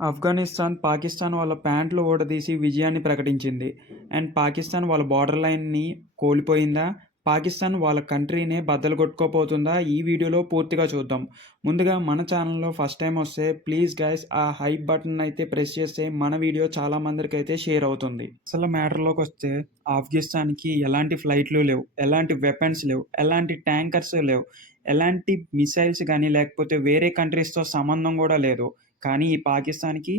ఆఫ్ఘనిస్తాన్, పాకిస్తాన్ వాళ్ళ ప్యాంట్లు ఊడదీసి విజయాన్ని ప్రకటించింది. అండ్ పాకిస్తాన్ వాళ్ళ బోర్డర్ లైన్‌ని కోల్పోయిందా? పాకిస్తాన్ వాళ్ళ కంట్రీనే బద్దలు కొట్టుకోపోతుందా? ఈ వీడియోలో పూర్తిగా చూద్దాం. ముందుగా మన ఛానల్‌లో ఫస్ట్ టైమ్ వస్తే ప్లీజ్ గైస్ ఆ హైప్ బటన్ అయితే ప్రెస్ చేస్తే మన వీడియో చాలా మందికైతే షేర్ అవుతుంది. అసలు మ్యాటర్‌లోకొస్తే ఆఫ్ఘనిస్తాన్‌కి ఎలాంటి ఫ్లైట్లు లేవు, ఎలాంటి వెపన్స్ లేవు, ఎలాంటి ట్యాంకర్స్ లేవు, ఎలాంటి మిసైల్స్ గానీ లేకపోతే వేరే కంట్రీస్‌తో సంబంధం గూడా లేదు. కానీ ఈ పాకిస్తాన్‌కి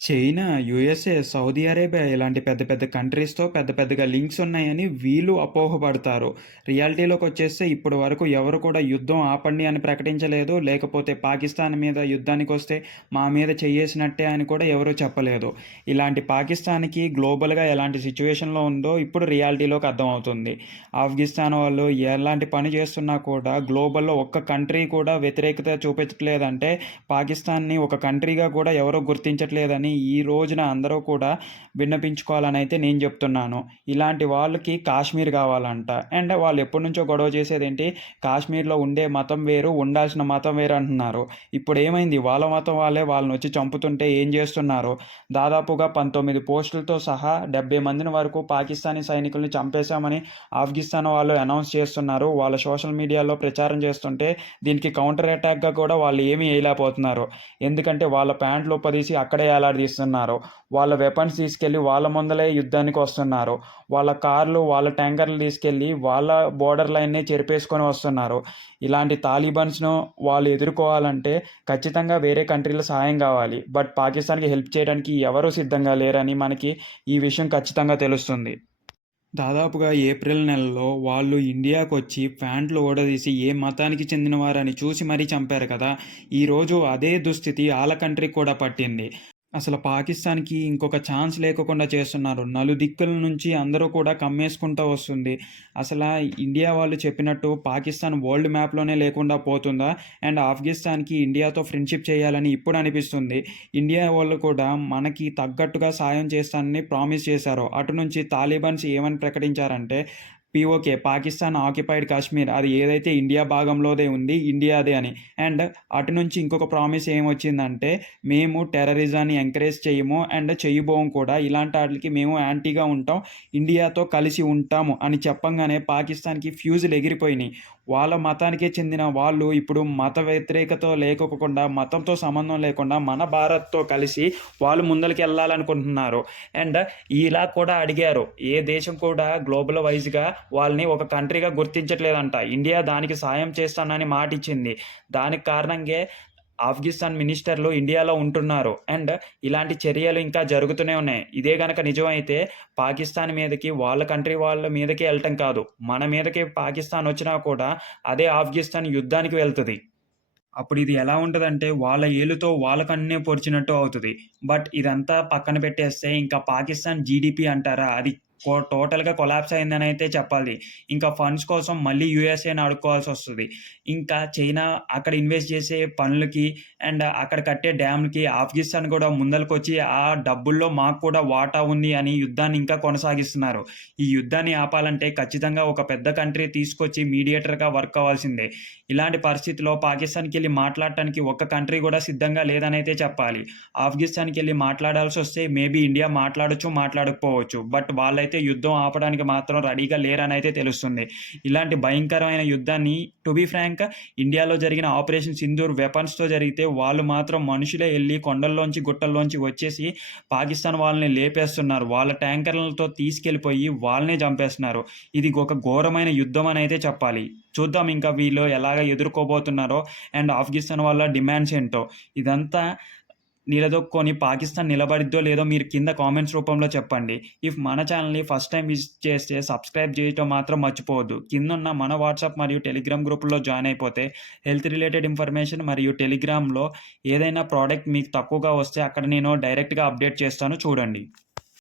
చైనా, యూఎస్ఏ, సౌదీ అరేబియా ఇలాంటి పెద్ద పెద్ద కంట్రీస్‌తో పెద్ద పెద్దగా లింక్స్ ఉన్నాయని వీళ్ళు అపోహపడతారు. రియాలిటీలోకొచ్చేస్తే ఇప్పటి వరకు ఎవరు కూడా యుద్ధం ఆపండి అని ప్రకటించలేదు. లేకపోతే పాకిస్తాన్ మీద యుద్ధానికొస్తే మా మీద చెయ్యేసినట్టే అని కూడా ఎవరు చెప్పలేదు. ఇలాంటి పాకిస్తాన్‌కి గ్లోబల్‌గా ఎలాంటి సిట్యుయేషన్‌లో ఉందో ఇప్పుడు రియాలిటీలోకి అర్థమవుతుంది. ఆఫ్ఘనిస్తాన్ వాళ్ళు ఎలాంటి పని చేస్తున్నా కూడా గ్లోబల్‌లో ఒక్క కంట్రీ కూడా వ్యతిరేకత చూపించట్లేదంటే పాకిస్తాన్‌ని ఒక కంట్రీగా కూడా ఎవరు గుర్తించట్లేదని ఈ రోజున అందరూ కూడా విన్నపించుకోవాలని అయితే నేను చెప్తున్నాను. ఇలాంటి వాళ్ళకి కాశ్మీర్ కావాలంట. అండ్ వాళ్ళు ఎప్పటినుంచో గొడవ చేసేదేంటి, కాశ్మీర్‌లో ఉండే మతం వేరు, ఉండాల్సిన మతం వేరు అంటున్నారు. ఇప్పుడేమైంది, వాళ్ళ మతం వాళ్ళే వాళ్ళనొచ్చి చంపుతుంటే ఏం చేస్తున్నారు? దాదాపుగా 19 పోస్టులతో సహా 70 మందిని వరకు పాకిస్తానీ సైనికుల్ని చంపేశామని ఆఫ్ఘనిస్తాన్ వాళ్ళు అనౌన్స్ చేస్తున్నారు. వాళ్ళ సోషల్ మీడియాలో ప్రచారం చేస్తుంటే దీనికి కౌంటర్ అటాక్‌గా కూడా వాళ్ళు ఏమీ చేయలేకపోతున్నారు. ఎందుకంటే వాళ్ళ ప్యాంట్లు ఉప్పదీసి అక్కడే ఏలాడదీస్తున్నారు. వాళ్ళ వెపన్స్ తీసుకెళ్ళి వాళ్ళ ముందలే యుద్ధానికి వస్తున్నారు. వాళ్ళ కార్లు, వాళ్ళ ట్యాంకర్లు తీసుకెళ్ళి వాళ్ళ బోర్డర్ లైన్‌నే చెరిపేసుకొని వస్తున్నారు. ఇలాంటి తాలిబాన్స్‌ను వాళ్ళు ఎదుర్కోవాలంటే ఖచ్చితంగా వేరే కంట్రీల సహాయం కావాలి. బట్ పాకిస్తాన్‌కి హెల్ప్ చేయడానికి ఎవరు సిద్ధంగా లేరని మనకి ఈ విషయం ఖచ్చితంగా తెలుస్తుంది. దాదాపుగా ఏప్రిల్ నెలలో వాళ్ళు ఇండియాకొచ్చి ప్యాంట్లు ఊడదీసి ఏ మతానికి చెందినవారని చూసి మరీ చంపారు కదా! ఈరోజు అదే దుస్థితి ఆళ్ళ కంట్రీకి కూడా పట్టింది. అసలు పాకిస్తాన్‌కి ఇంకొక ఛాన్స్ లేకోకుండా చేస్తున్నారు. నలుదిక్కుల నుంచి అందరూ కూడా కమ్మేసుకుంటా వస్తుంది. ఇండియా వాళ్ళు చెప్పినట్టు పాకిస్తాన్ వరల్డ్ మ్యాప్‌లోనే లేకుండా పోతుందా? అండ్ ఆఫ్ఘనిస్తాన్‌కి ఇండియాతో ఫ్రెండ్‌షిప్ చేయాలని ఇప్పుడు అనిపిస్తుంది. ఇండియా వాళ్ళు కూడా మనకి తగ్గట్టుగా సాయం చేస్తానని ప్రామిస్ చేశారు. అటు నుంచి తాలిబాన్స్ ఏమని ప్రకటించారంటే పీఓకే, పాకిస్తాన్ ఆక్యుపైడ్ కాశ్మీర్, అది ఏదైతే ఇండియా భాగంలోదే ఉంది ఇండియాదే అని. అండ్ అటు నుంచి ఇంకొక ప్రామిస్ ఏమొచ్చిందంటే మేము టెర్రరిజాన్ని ఎంకరేజ్ చేయము అండ్ చేయబోము కూడా. ఇలాంటి ఆటిలకి మేము యాంటీగా ఉంటాం. ఇండియాతో కలిసి ఉంటాము అని చెప్పంగానే పాకిస్తాన్‌కి ఫ్యూజులు ఎగిరిపోయినాయి. వాళ్ళ మతానికే చెందిన వాళ్ళు ఇప్పుడు మత వ్యతిరేకత లేకోకుండా, మతంతో సంబంధం లేకుండా మన భారత్‌తో కలిసి వాళ్ళు ముందలకెళ్ళాలనుకుంటున్నారు. అండ్ ఇలా కూడా అడిగారు. ఏ దేశం కూడా గ్లోబల్ వైస్‌గా వాళ్ళని ఒక కంట్రీగా గుర్తించట్లేదంట. ఇండియా దానికి సాయం చేస్తానని మాటిచ్చింది. దానికి కారణంగే ఆఫ్ఘనిస్తాన్ మినిస్టర్లు ఇండియాలో ఉంటున్నారు. అండ్ ఇలాంటి చర్యలు ఇంకా జరుగుతూనే ఉన్నాయి. ఇదే గనక నిజమైతే పాకిస్తాన్ మీదకి వాళ్ళ కంట్రీ వాళ్ళ మీదకే ఎళ్ళటం కాదు, మన మీదకే పాకిస్తాన్ వచ్చినా కూడా అదే ఆఫ్ఘనిస్తాన్ యుద్ధానికి వెళ్తది. అప్పుడు ఇది ఎలా ఉంటదంటే వాళ్ళ ఏలుతో వాళ్ళ కన్నే పొడిచినట్టు అవుతది. బట్ ఇదంతా పక్కన పెట్టేస్తే ఇంకా పాకిస్తాన్ జీడీపీ అంటారా? అది టోటల్‌గా కొలాప్స్ అయిందనైతే చెప్పాలి. ఇంకా ఫండ్స్ కోసం మళ్ళీ యూఎస్ఏని అడుక్కోవాల్సొస్తది. ఇంకా చైనా అక్కడ ఇన్వెస్ట్ చేసే పనులకి అండ్ అక్కడ కట్టే డ్యామ్‌లకి ఆఫ్ఘనిస్తాన్ కూడా ముందలకొచ్చి ఆ డబ్బుల్లో మాకు కూడా వాటా ఉంది అని యుద్ధాన్ని ఇంకా కొనసాగిస్తున్నారు. ఈ యుద్ధాన్ని ఆపాలంటే ఖచ్చితంగా ఒక పెద్ద కంట్రీ తీసుకొచ్చి మీడియేటర్‌గా వర్క్ అవ్వాల్సిందే. ఇలాంటి పరిస్థితిలో పాకిస్తాన్‌కెళ్ళి మాట్లాడటానికి ఒక్క కంట్రీ కూడా సిద్ధంగా లేదనైతే చెప్పాలి. ఆఫ్ఘనిస్తాన్‌కెళ్ళి మాట్లాడాల్సొస్తే మేబీ ఇండియా మాట్లాడొచ్చు, మాట్లాడకపోవచ్చు. బట్ వాళ్ళైతే యుద్ధం ఆపడానికి మాత్రం రెడీగా లేరనైతే తెలుస్తుంది. ఇలాంటి భయంకరమైన యుద్ధాన్ని టు బీ ఫ్రాంక్ ఇండియాలో జరిగిన ఆపరేషన్ సింధూర్ వెపన్స్‌తో జరిగితే వాళ్ళు మాత్రం మనుషులే ఎళ్లి కొండల్లోంచి, గుట్టల్లోంచి వచ్చేసి పాకిస్తాన్ వాళ్ళని లేపేస్తున్నారు. వాళ్ళ ట్యాంకర్‌లతో తీసుకెళ్ళిపోయి వాళ్ళనే చంపేస్తున్నారు. ఇది ఒక ఘోరమైన యుద్ధం అనైతే చెప్పాలి. చూద్దాం ఇంకా వీళ్ళు ఎలాగ ఎదుర్కోబోతున్నారో అండ్ ఆఫ్ఘనిస్తాన్ వాళ్ళ డిమాండ్స్ ఏంటో. ఇదంతా నిలదొక్కుకొని పాకిస్తాన్ నిలబడిద్దో లేదో మీరు కింద కామెంట్స్ రూపంలో చెప్పండి. ఇఫ్ మన ఛానల్‌ని ఫస్ట్ టైమ్ విజిట్ చేస్తే సబ్స్క్రైబ్ చేయటం మాత్రం మర్చిపోవద్దు. కిందున్న మన వాట్సాప్ మరియు టెలిగ్రామ్ గ్రూపుల్లో జాయిన్ అయిపోతే హెల్త్ రిలేటెడ్ ఇన్ఫర్మేషన్ మరియు టెలిగ్రామ్‌లో ఏదైనా ప్రోడక్ట్ మీకు తక్కువగా వస్తే అక్కడ నేను డైరెక్ట్‌గా అప్డేట్ చేస్తాను, చూడండి.